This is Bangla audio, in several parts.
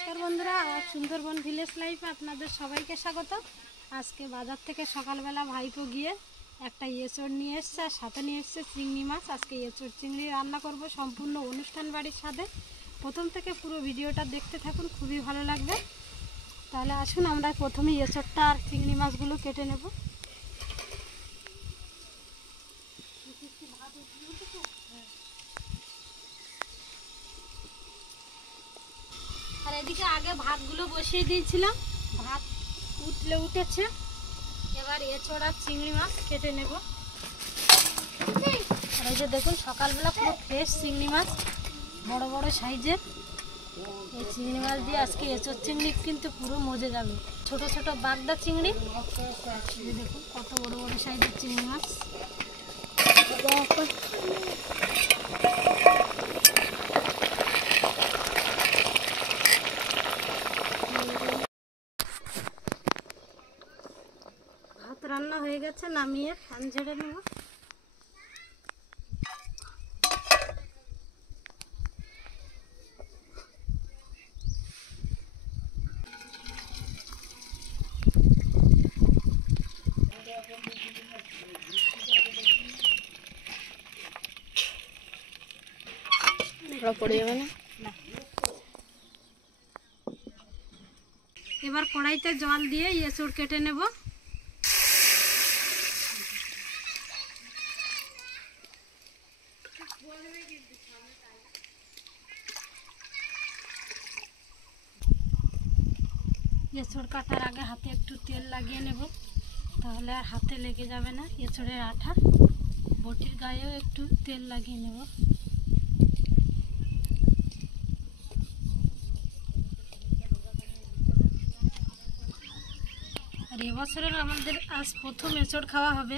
নমস্কার বন্ধুরা, আর সুন্দরবন ভিলেজ লাইফে আপনাদের সবাইকে স্বাগত। আজকে বাজার থেকে সকালবেলা ভাইপো গিয়ে একটা এঁচড় নিয়ে এসছে, আর সাথে নিয়ে এসছে চিংড়ি মাছ। আজকে এঁচড় চিংড়ি রান্না করব সম্পূর্ণ অনুষ্ঠান বাড়ির স্বাদে। প্রথম থেকে পুরো ভিডিওটা দেখতে থাকুন, খুবই ভালো লাগবে। তাহলে আসুন আমরা প্রথমে এঁচড়টা আর চিংড়ি মাছগুলো কেটে নেব। আর এদিকে আগে ভাতগুলো বসিয়ে দিয়েছিলাম, ভাত উঠেছে। এবার এঁচড় আর চিংড়ি মাছ কেটে নেব। আর এই যে দেখুন, সকালবেলা পুরো ফ্রেশ চিংড়ি মাছ, বড় বড় সাইজের। এই চিংড়ি মাছ দিয়ে আজকে এঁচড় চিংড়ি কিন্তু পুরো মজে যাবে। ছোট ছোট বাগদা চিংড়ি, দেখুন কত বড় বড় সাইজের চিংড়ি মাছ। ভাত রান্না হয়ে গেছে, নামিয়ে ফ্যান ঝেড়ে নেব। পড়ে যাবে না। এবার কড়াইতে জল দিয়ে এঁচড় কেটে নেব। এঁচড় কাটার আগে হাতে একটু তেল লাগিয়ে নেব, তাহলে আর হাতে লেগে যাবে না এঁচড়ের আঠা। বটির গায়েও একটু তেল লাগিয়ে নেব। আর এবছরের আমাদের আজ প্রথম এঁচড় খাওয়া হবে।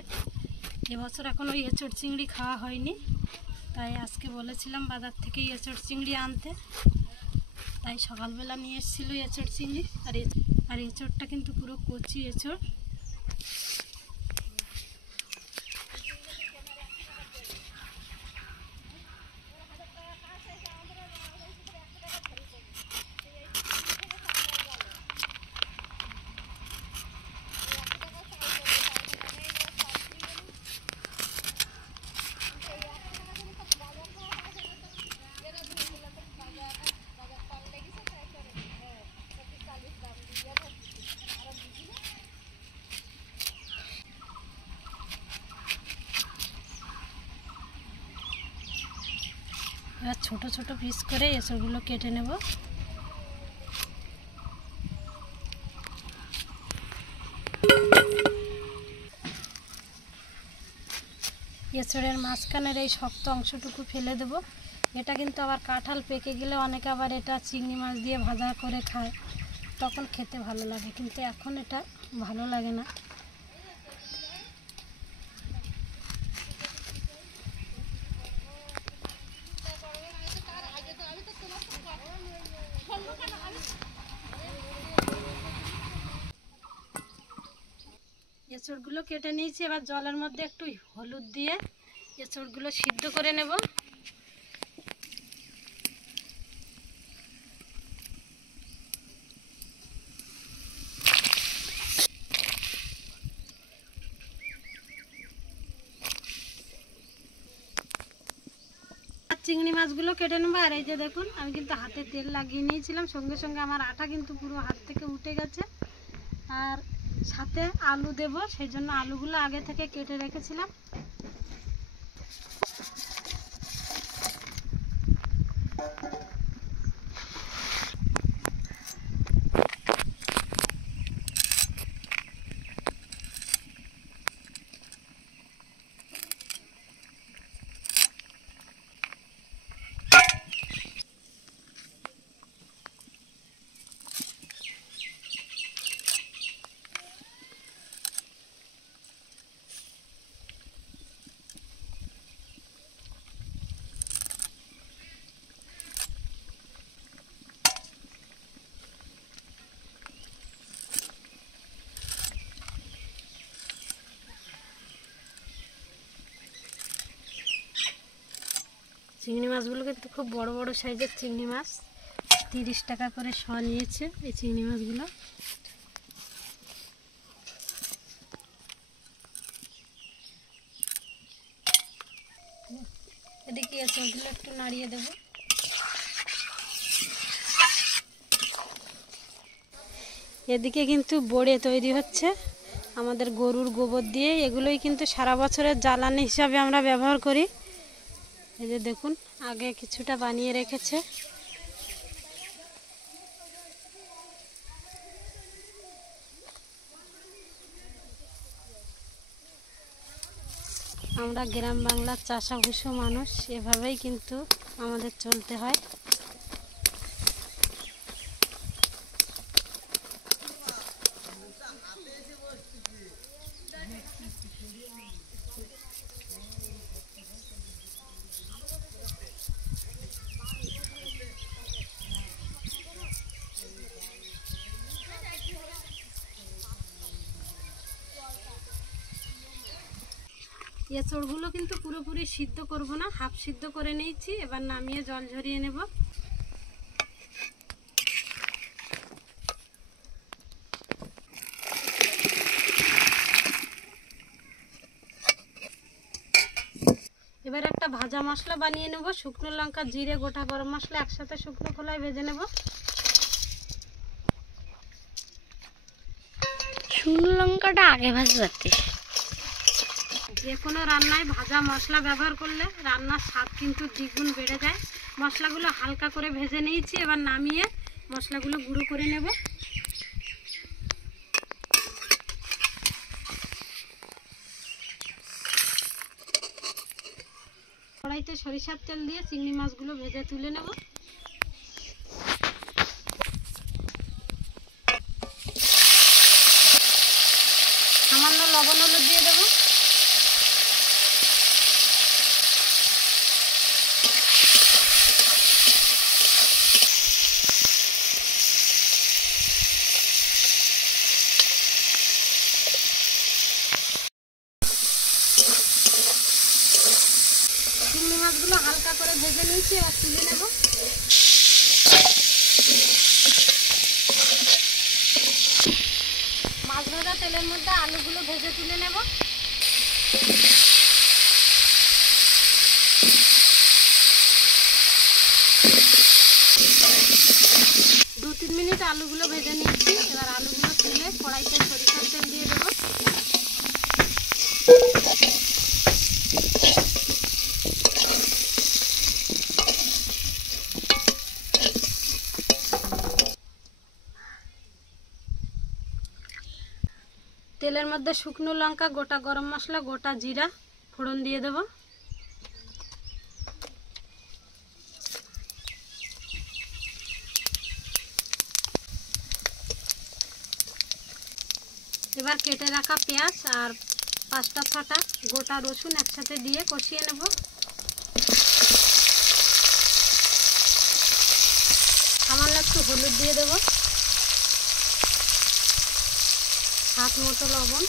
এবছর এখনও এঁচড় চিংড়ি খাওয়া হয়নি, তাই আজকে বলেছিলাম বাজার থেকে এঁচড় চিংড়ি আনতে। তাই সকালবেলা নিয়ে এসেছিল এঁচড় চিংড়ি। আর এঁচড়টা কিন্তু পুরো কচি এঁচড়। এবার ছোট ছোট পিস করে এঁচড়গুলো কেটে নেব। এঁচড়ের মাঝখানের এই শক্ত অংশটুকু ফেলে দেব। এটা কিন্তু আবার কাঁঠাল পেকে গেলে অনেকে আবার এটা চিংড়ি মাছ দিয়ে ভাজা করে খায়, তখন খেতে ভালো লাগে, কিন্তু এখন এটা ভালো লাগে না। এঁচড়গুলো কেটে নিয়েছি। এবার জলের মধ্যে একটু হলুদ দিয়ে এঁচড়গুলো সিদ্ধ করে নেব। চিংড়ি মাছগুলো কেটে নেবো। আর এই যে দেখুন, আমি কিন্তু হাতে তেল লাগিয়ে নিয়েছিলাম, সঙ্গে সঙ্গে আমার আটা কিন্তু পুরো হাত থেকে উঠে গেছে। আর সাথে আলু দেব, সেই জন্য আলুগুলো আগে থেকে কেটে রেখেছিলাম। চিংড়ি মাছগুলো কিন্তু খুব বড় বড় সাইজের চিংড়ি মাছ। 30 টাকা করে শ নিয়েছে এই চিংড়ি মাছগুলো। এদিকে এঁচড়গুলো একটু নাড়িয়ে দেব। এদিকে কিন্তু বড়ে তৈরি হচ্ছে আমাদের গরুর গোবর দিয়ে। এগুলোই কিন্তু সারা বছরের জ্বালানি হিসাবে আমরা ব্যবহার করি। এই যে দেখুন আগে কিছুটা বানিয়ে রেখেছে। আমরা গ্রাম বাংলার চাষাভুষো মানুষ, এভাবেই কিন্তু আমাদের চলতে হয়। এঁচড়গুলো কিন্তু পুরোপুরি সিদ্ধ করব না, হাফ সিদ্ধ করে নিয়েছি। এবার নামিয়ে জল ঝরিয়ে নেব। এবার একটা ভাজা মশলা বানিয়ে নেব। শুকনো লঙ্কা, জিরে, গোটা গরম মশলা একসাথে শুকনো খোলায় ভেজে নেব। শুকনো লঙ্কাটা আগে ভাজতে। যে কোনো রান্নায় ভাজা মশলা ব্যবহার করলে রান্নার স্বাদ কিন্তু দ্বিগুণ বেড়ে যায়। মশলাগুলো হালকা করে ভেজে নিয়েছি। এবার নামিয়ে মশলাগুলো গুঁড়ো করে নেব। কড়াইতে সরিষার তেল দিয়ে চিংড়ি মাছগুলো ভেজে তুলে নেব। সামান্য লবণ হলুদ দিয়ে দেবো। চিংড়ি মাছগুলো হালকা করে ভেজে নিয়েছি, আর তুলে নেব। মাছ ভাজা তেলের মধ্যে আলুগুলো ভেজে তুলে নেব। 2-3 মিনিট আলুগুলো ভেজে নিচ্ছি। এবার আলুগুলো তুলে কড়াইতে সরিষার তেল দিয়ে দেবো। তেলের মধ্যে শুকনো লঙ্কা, গোটা গরম মশলা, গোটা জিরা ফোড়ন দিয়ে দেব। এবার কেটে রাখা পেঁয়াজ আর 5টা-6টা গোটা রসুন একসাথে দিয়ে কষিয়ে নেব। সামান্য একটু হলুদ দিয়ে দেব, স্বাদ মতো লবণ।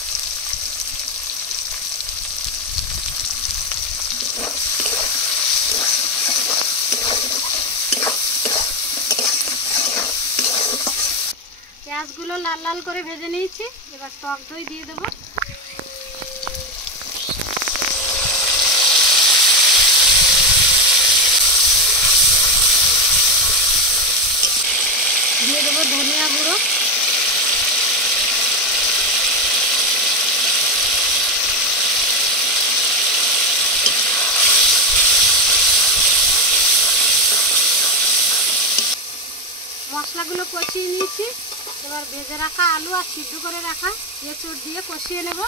পেঁয়াজগুলো লাল লাল করে ভেজে নিয়েছি। এবার টক দই দিয়ে দেবো। দিয়ে দেবো ধনিয়া গুঁড়ো। মশলাগুলো কষিয়ে নিয়েছি। এবার ভেজে রাখা আলু আর সিদ্ধ করে রাখা এঁচড় দিয়ে কষিয়ে নেব।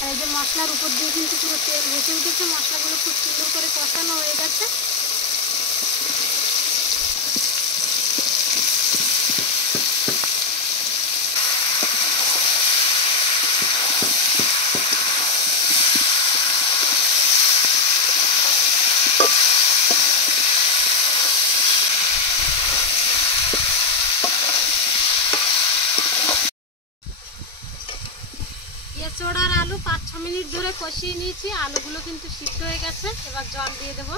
আর এই যে মশলার উপর দিয়ে কিন্তু পুরো তেল ভেসে উঠেছে। মশলাগুলো খুব সুন্দর করে কষানো হয়ে গেছে। এঁচড় আর আলু 5-6 মিনিট ধরে কষিয়ে নিয়েছি। আলুগুলো কিন্তু সিদ্ধ হয়ে গেছে। এবার জল দিয়ে দেব।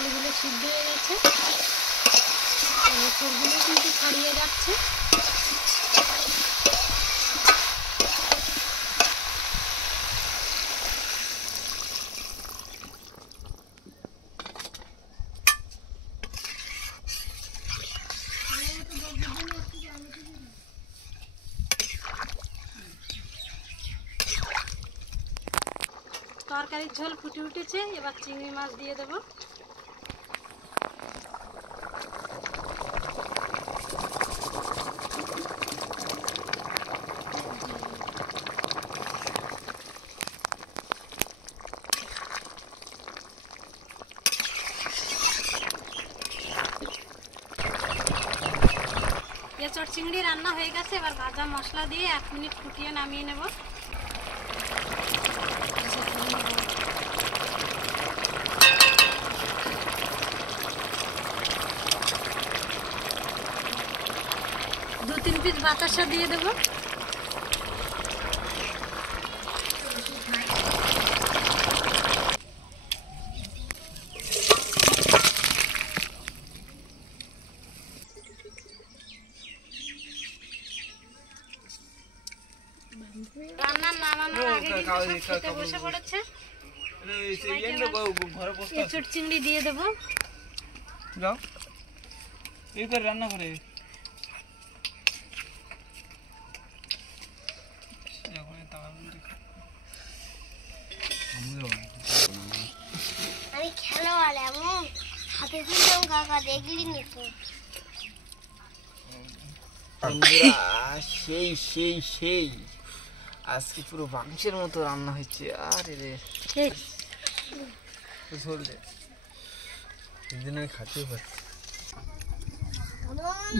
আলুগুলো সিদ্ধ হয়ে গেছে, এঁচড়গুলো কিন্তু ছড়িয়ে যাচ্ছে। তরকারির ঝোল ফুটে উঠেছে, এবার চিংড়ি মাছ দিয়ে দেবো। এঁচড় চিংড়ি রান্না হয়ে গেছে, এবার ভাজা মশলা দিয়ে 1 মিনিট ফুটিয়ে নামিয়ে নেব। দু 3 পিস বাতাসা দিয়ে দেবো। রান্না নামানোর আগে কিন্তু সব খেতে বসে পড়েছে। এঁচড় চিংড়ি দিয়ে দেবো। যাও এই করে রান্না করে আমি খেলোয়াড় এমন হাতে দিলাম কাকা দেখলি নিতো। সেই সেই সেই আজকে পুরো মাংসের মতো রান্না হচ্ছে। আরে রে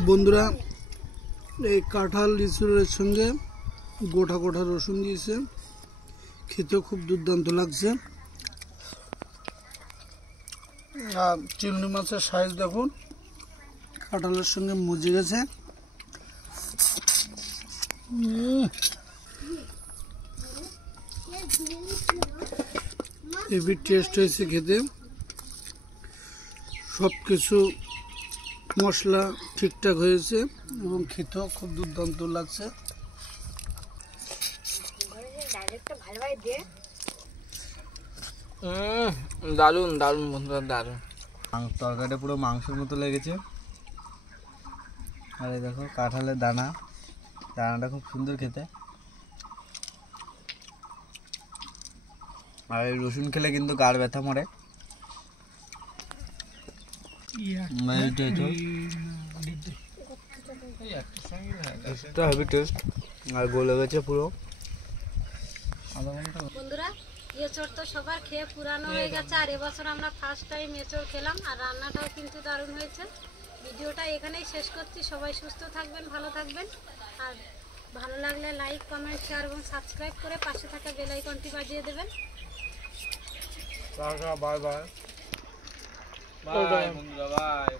বন্ধুরা, এই কাঁঠাল লিচুর সঙ্গে গোটা গোটা রসুন দিয়েছে, খেতেও খুব দুর্দান্ত লাগছে। আর চিংড়ি মাছের সাইজ দেখুন, কাঁঠালের সঙ্গে মজে গেছে। হেভি টেস্ট হয়েছে খেতে, সব কিছু মশলা ঠিকঠাক হয়েছে এবং খেতেও খুব দুর্দান্ত লাগছে। দারুন দারুন বন্ধুরা, দারুন। তরকারিটা পুরো মাংসের মতো লেগেছে। আর এই দেখো কাঁঠালের দানাটা খুব সুন্দর খেতে। আর এই রসুন খেলে কিন্তু গাড় ব্যথা মরে। হেভি টেস্ট আর গলে গেছে পুরো। বন্ধুরা, এঁচড় তো সবার খেয়ে পুরানো হয়ে গেছে, আর এবছর আমরা ফার্স্ট টাইম এঁচড় খেলাম, আর রান্নাটাও কিন্তু দারুণ হয়েছে। ভিডিওটা এখানেই শেষ করছি। সবাই সুস্থ থাকবেন, ভালো থাকবেন, আর ভালো লাগলে লাইক, কমেন্ট, শেয়ার এবং সাবস্ক্রাইব করে পাশে থাকা বেল আইকনটি বাজিয়ে দেবেন। বাই বাই বাই বন্ধুরা, বাই।